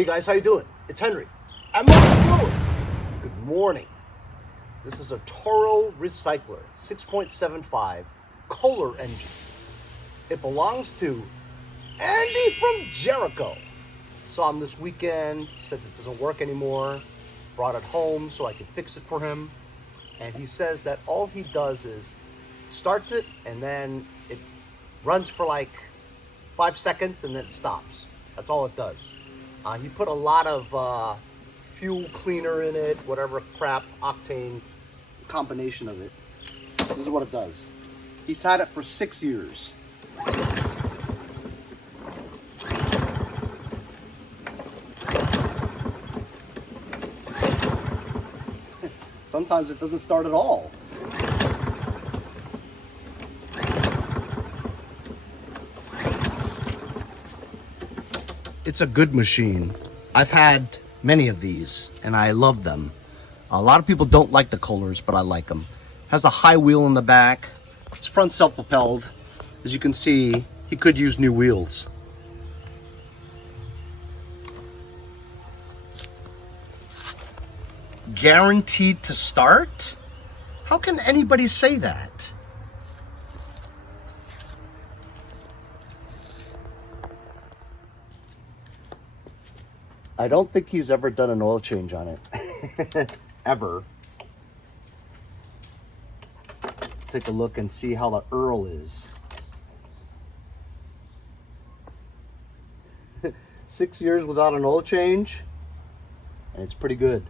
Hey guys, how you doing? It's Henry. I'm Mowers. Good morning. This is a Toro Recycler 6.75 Kohler engine. It belongs to Andy from Jericho. Saw him this weekend, says it doesn't work anymore. Brought it home so I could fix it for him. And he says that all he does is starts it and then it runs for like 5 seconds and then it stops. That's all it does. He put a lot of fuel cleaner in it, whatever crap, octane combination of it. This is what it does. He's had it for 6 years. Sometimes it doesn't start at all. It's a good machine. I've had many of these and I love them. A lot of people don't like the Kohlers, but I like them. Has a high wheel in the back. It's front self-propelled. As you can see, he could use new wheels. Guaranteed to start? How can anybody say that? I don't think he's ever done an oil change on it. Ever. Take a look and see how the Earl is. 6 years without an oil change, and it's pretty good.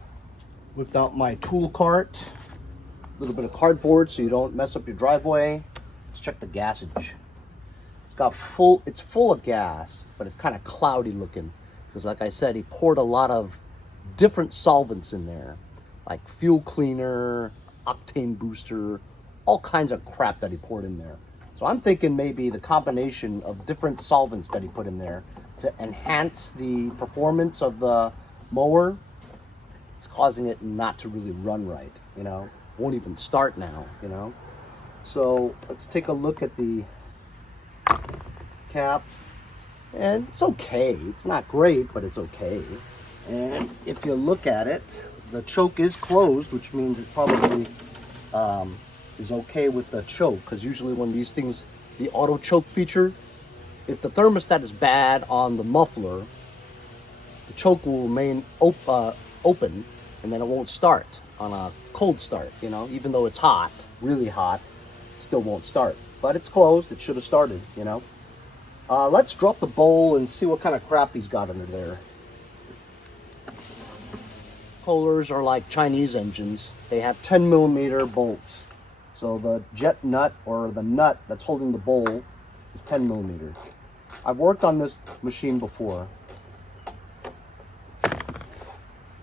Whipped out my tool cart, a little bit of cardboard so you don't mess up your driveway. Let's check the gassage. It's full of gas, but it's kind of cloudy looking. Because like I said, he poured a lot of different solvents in there, like fuel cleaner, octane booster, all kinds of crap that he poured in there. So I'm thinking maybe the combination of different solvents that he put in there to enhance the performance of the mower is causing it not to really run right, you know. Won't even start now, you know. So let's take a look at the cap. And it's okay. It's not great, but it's okay. And if you look at it, the choke is closed, which means it probably is okay with the choke. Because usually when these things, the auto choke feature, if the thermostat is bad on the muffler, the choke will remain open, and then it won't start on a cold start. You know, even though it's hot, really hot, it still won't start. But it's closed. It should have started. You know. Let's drop the bowl and see what kind of crap he's got under there. Kohlers are like Chinese engines. They have 10mm bolts. So the jet nut, or the nut that's holding the bowl, is 10mm. I've worked on this machine before.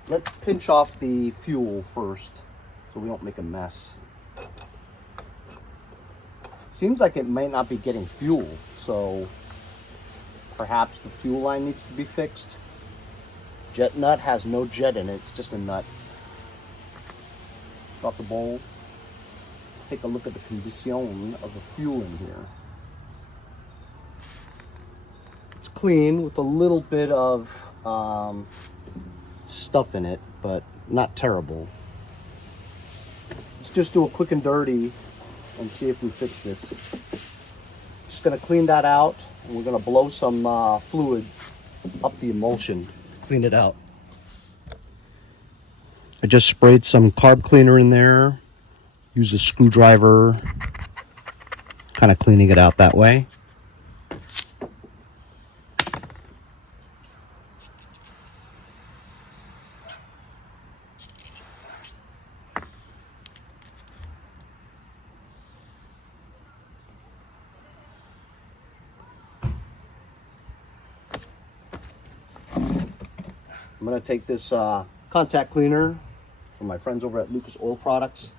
Let's pinch off the fuel first so we don't make a mess. Seems like it might not be getting fuel, so perhaps the fuel line needs to be fixed. Jet nut has no jet in it, it's just a nut. Drop the bowl. Let's take a look at the condition of the fuel in here. It's clean with a little bit of stuff in it, but not terrible. Let's just do a quick and dirty and see if we fix this. Just gonna clean that out. And we're going to blow some fluid up the emulsion, clean it out. I just sprayed some carb cleaner in there, used a screwdriver, kind of cleaning it out that way. I'm going to take this contact cleaner from my friends over at Lucas Oil Products,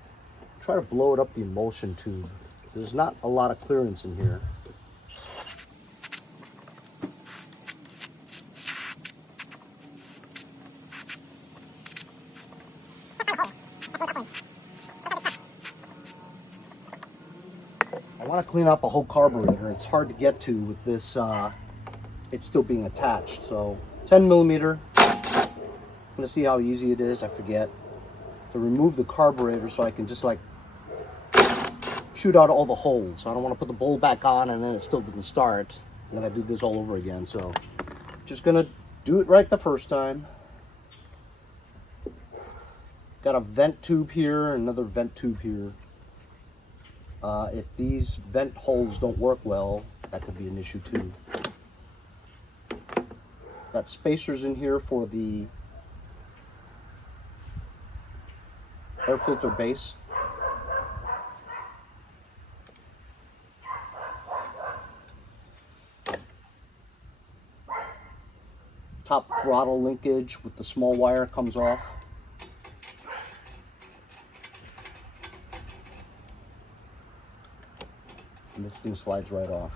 try to blow it up the emulsion tube. There's not a lot of clearance in here. I want to clean out the whole carburetor. It's hard to get to with this, it's still being attached. So 10mm gonna see how easy it is, I forget, to remove the carburetor so I can just like shoot out all the holes. I don't want to put the bowl back on and then it still doesn't start. And then I do this all over again. So just gonna do it right the first time. Got a vent tube here, another vent tube here. If these vent holes don't work well, that could be an issue too. Got spacers in here for the air filter base. Top throttle linkage with the small wire comes off. And this thing slides right off.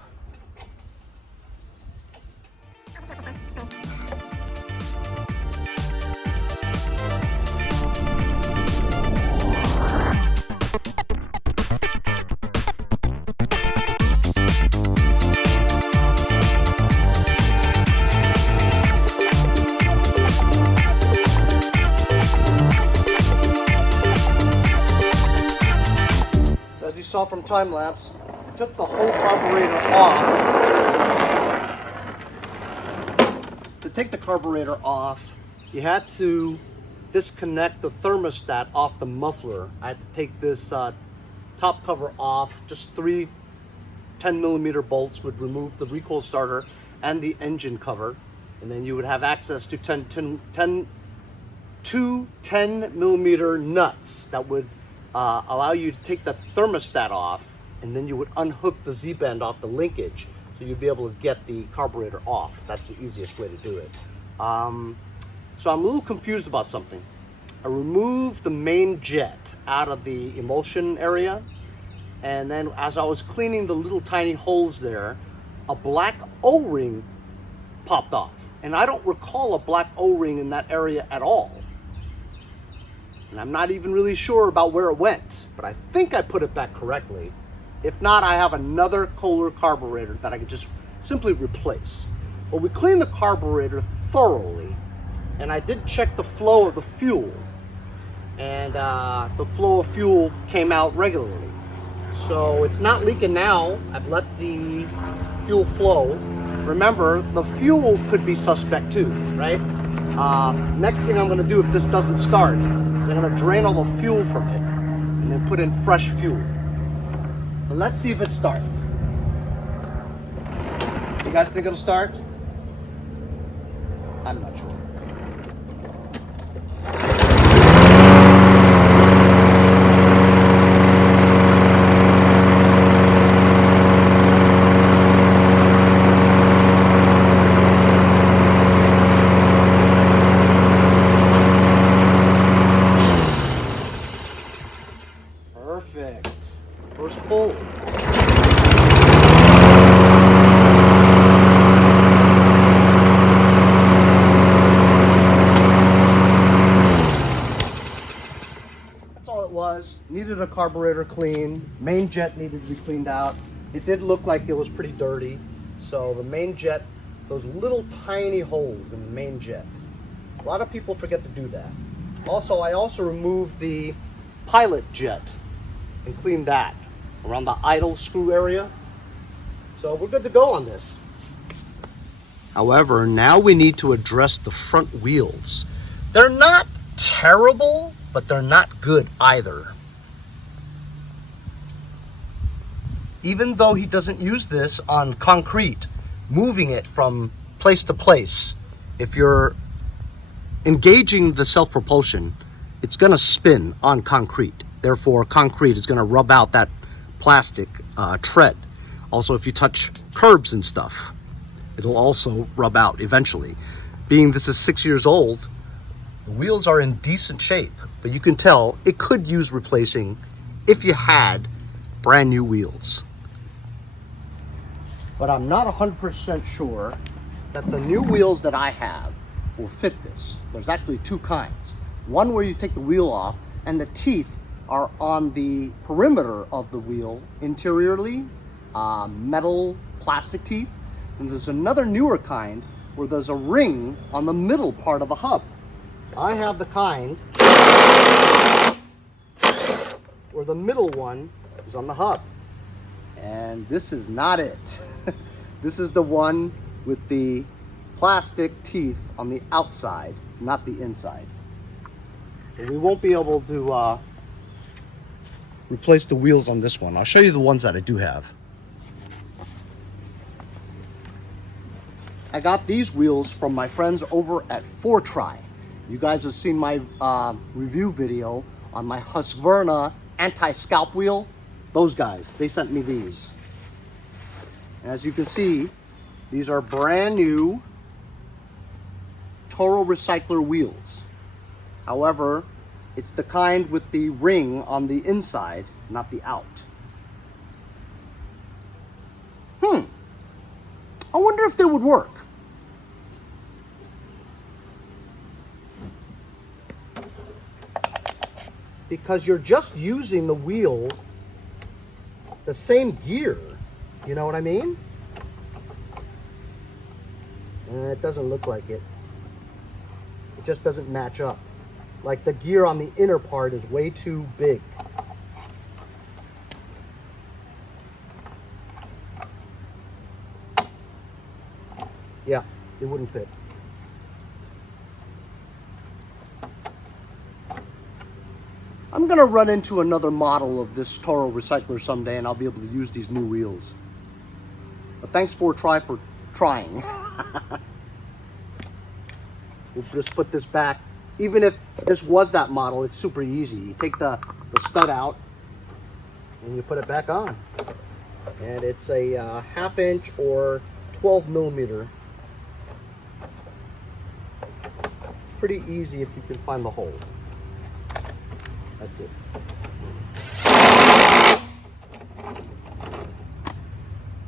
As you saw from time lapse, I took the whole carburetor off. To take the carburetor off, you had to disconnect the thermostat off the muffler. I had to take this top cover off. Just 3 10mm bolts would remove the recoil starter and the engine cover, and then you would have access to 2 10mm nuts that would allow you to take the thermostat off, and then you would unhook the Z-bend off the linkage, so you'd be able to get the carburetor off. That's the easiest way to do it. So I'm a little confused about something. I removed the main jet out of the emulsion area, and then as I was cleaning the little tiny holes there, a black O-ring popped off. And I don't recall a black O-ring in that area at all. And I'm not even really sure about where it went, but I think I put it back correctly. If not, I have another Kohler carburetor that I can just simply replace. Well, we cleaned the carburetor thoroughly, and I did check the flow of the fuel, and the flow of fuel came out regularly. So it's not leaking now. I've let the fuel flow. Remember, the fuel could be suspect too, right? Next thing I'm gonna do if this doesn't start, I'm gonna drain all the fuel from it and then put in fresh fuel. But let's see if it starts. You guys think it'll start? I'm not sure. Perfect. First pull. That's all it was. Needed a carburetor clean. Main jet needed to be cleaned out. It did look like it was pretty dirty. So the main jet, those little tiny holes in the main jet. A lot of people forget to do that. Also, I also removed the pilot jet and clean that around the idle screw area. So we're good to go on this. However, now we need to address the front wheels. They're not terrible, but they're not good either. Even though he doesn't use this on concrete, moving it from place to place, if you're engaging the self-propulsion, it's gonna spin on concrete. Therefore, concrete is gonna rub out that plastic tread. Also, if you touch curbs and stuff, it'll also rub out eventually. Being this is 6 years old, the wheels are in decent shape, but you can tell it could use replacing if you had brand new wheels. But I'm not 100% sure that the new wheels that I have will fit this. There's actually 2 kinds. One where you take the wheel off and the teeth are on the perimeter of the wheel interiorly, metal plastic teeth. And there's another newer kind where there's a ring on the middle part of the hub. I have the kind where the middle one is on the hub. And this is not it. This is the one with the plastic teeth on the outside, not the inside. And we won't be able to replace the wheels on this one. I'll show you the ones that I do have. I got these wheels from my friends over at Fourtry. You guys have seen my review video on my Husqvarna anti-scalp wheel. Those guys, they sent me these. As you can see, these are brand new Toro Recycler wheels. However, it's the kind with the ring on the inside, not the out. I wonder if they would work. Because you're just using the wheel, the same gear, you know what I mean? It doesn't look like it. It just doesn't match up. Like the gear on the inner part is way too big. Yeah, it wouldn't fit. I'm gonna run into another model of this Toro Recycler someday and I'll be able to use these new wheels. But thanks for trying. We'll just put this back. Even if this was that model, it's super easy. You take the stud out and you put it back on. And it's a 1/2 inch or 12 millimeter. Pretty easy if you can find the hole. That's it.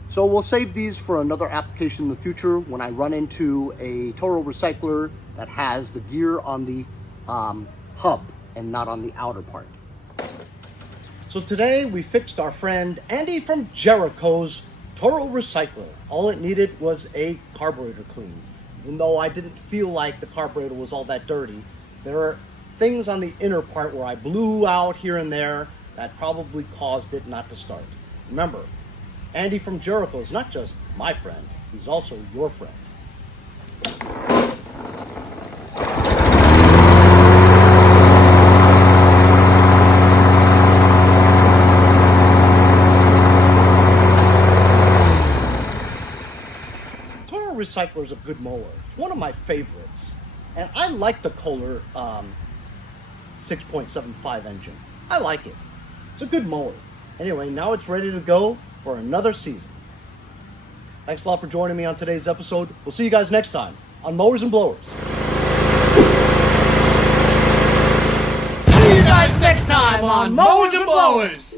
So we'll save these for another application in the future when I run into a Toro Recycler that has the gear on the hub and not on the outer part. So today we fixed our friend Andy from Jericho's Toro Recycler. All it needed was a carburetor clean. Even though I didn't feel like the carburetor was all that dirty, there are things on the inner part where I blew out here and there that probably caused it not to start. Remember, Andy from Jericho is not just my friend, he's also your friend. Toro Recycler is a good mower. It's one of my favorites. And I like the Kohler 6.75 engine. I like it. It's a good mower. Anyway, now it's ready to go for another season. Thanks a lot for joining me on today's episode. We'll see you guys next time on Mowers and Blowers. See you guys next time on Mowers and Blowers.